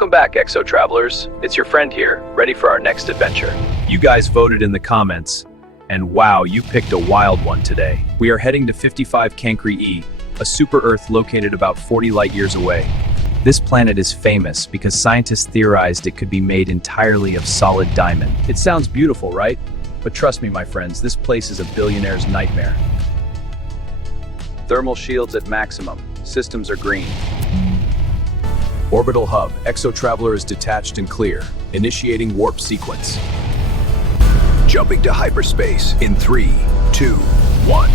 Welcome back, ExoTravelers. It's your friend here, ready for our next adventure. You guys voted in the comments, and wow, you picked a wild one today. We are heading to 55 Cancri E, a super-Earth located about 40 light-years away. This planet is famous because scientists theorized it could be made entirely of solid diamond. It sounds beautiful, right? But trust me, my friends, this place is a billionaire's nightmare. Thermal shields at maximum. Systems are green. Orbital hub. ExoTraveler is detached and clear. Initiating warp sequence. Jumping to hyperspace in 3, 2, 1.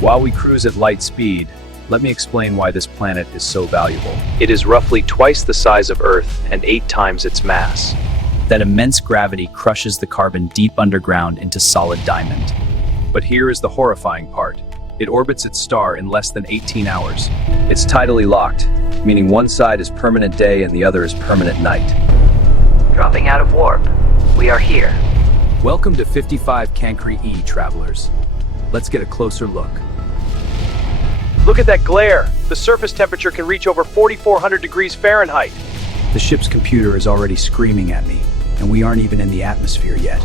While we cruise at light speed, let me explain why this planet is so valuable. It is roughly twice the size of Earth and 8 times its mass. That immense gravity crushes the carbon deep underground into solid diamond. But here is the horrifying part. It orbits its star in less than 18 hours. It's tidally locked, meaning one side is permanent day and the other is permanent night. Dropping out of warp. We are here. Welcome to 55 Cancri E, travelers. Let's get a closer look. Look at that glare! The surface temperature can reach over 4,400 degrees Fahrenheit. The ship's computer is already screaming at me, and we aren't even in the atmosphere yet.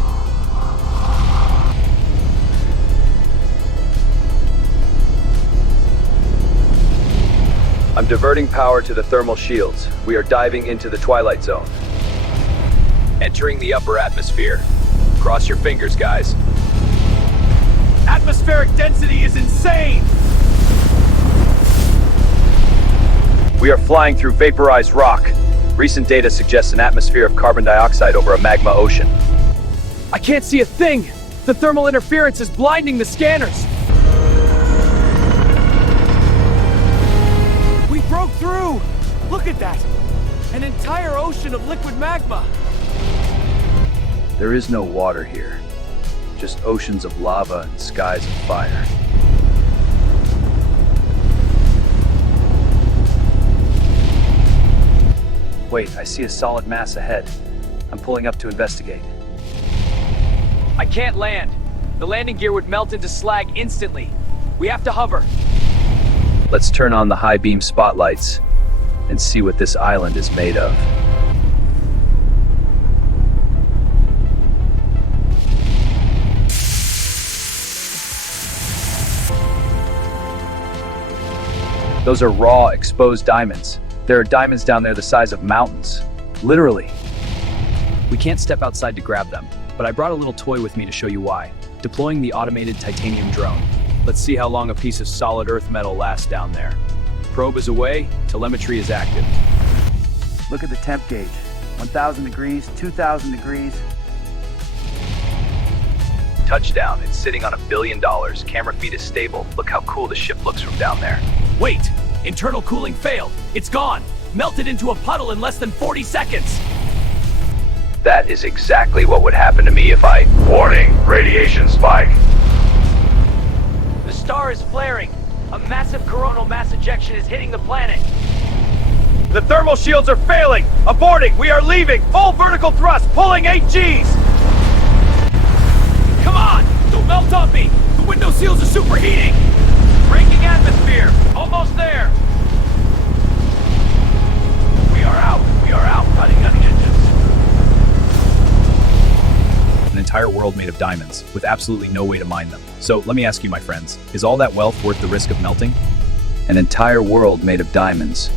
I'm diverting power to the thermal shields. We are diving into the twilight zone. Entering the upper atmosphere. Cross your fingers, guys. Atmospheric density is insane! We are flying through vaporized rock. Recent data suggests an atmosphere of carbon dioxide over a magma ocean. I can't see a thing! The thermal interference is blinding the scanners! We broke through! Look at that! An entire ocean of liquid magma! There is no water here. Just oceans of lava and skies of fire. Wait, I see a solid mass ahead. I'm pulling up to investigate. I can't land. The landing gear would melt into slag instantly. We have to hover. Let's turn on the high beam spotlights and see what this island is made of. Those are raw, exposed diamonds. There are diamonds down there the size of mountains. Literally. We can't step outside to grab them, but I brought a little toy with me to show you why. Deploying the automated titanium drone. Let's see how long a piece of solid earth metal lasts down there. Probe is away, telemetry is active. Look at the temp gauge. 1,000 degrees, 2,000 degrees. Touchdown, it's sitting on $1 billion. Camera feed is stable. Look how cool the ship looks from down there. Wait! Internal cooling failed. It's gone. Melted into a puddle in less than 40 seconds. That is exactly what would happen to me if I... Warning! Radiation spike! The star is flaring. A massive coronal mass ejection is hitting the planet. The thermal shields are failing! Aborting! We are leaving! Full vertical thrust! Pulling 8 Gs! Come on! Don't melt on me! The window seals are superheating! Breaking atmosphere! Almost there! We are out! We are out! Cutting on the engines! An entire world made of diamonds, with absolutely no way to mine them. So, let me ask you, my friends, is all that wealth worth the risk of melting? An entire world made of diamonds,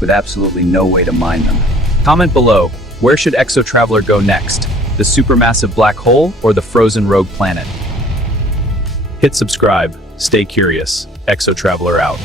with absolutely no way to mine them. Comment below, where should ExoTraveler go next? The supermassive black hole or the frozen rogue planet? Hit subscribe. Stay curious. ExoTraveler out.